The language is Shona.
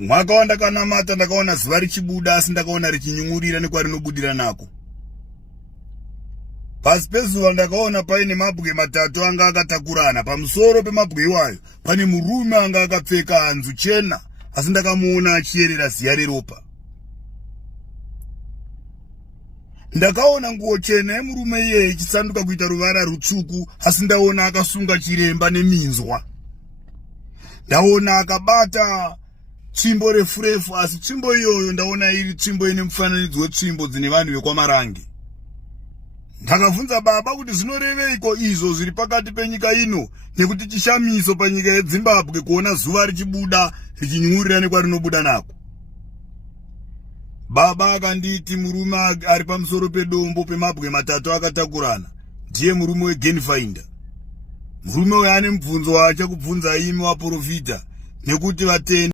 Mwaka wandakanamata ndakaona zuva richibuda asi ndakaona richinyungurira nekwarinobudira nako. Pasi pezuva ndakaona paine mabwe matatu anga akatakurana. Pamusoro pemabwe iwayo pane murume anga akapfeka hanzu chena asi ndakamuona achiyerera ziya reropa. Ndakaona nguo chena yemurume iyeye ichisanduka kuita ruvara rutsvuku asi ndaona akasunga chiremba neminzwa. Ndaona akabata tsvimbo refu asi tsvimbo iyoyo ndaona iri tsvimbo ine mufananidzo wetsvimbo dzine vanhu vekwamarange. Ndakabvunza baba kuti zvinoreveiko izvo zviri pakati penyika ino nekuti chishamiso panyika yeZimbabwe kuona zuva richibuda richinyurira nekwarinobuda nako. Baba akanditi murume ari pamusoro pedombo pemabwe matatu akatakurana ndiye murume weGenfinder. Murume uyu ane mubvunzo waachakubvunza imi waprofita nekuti vatende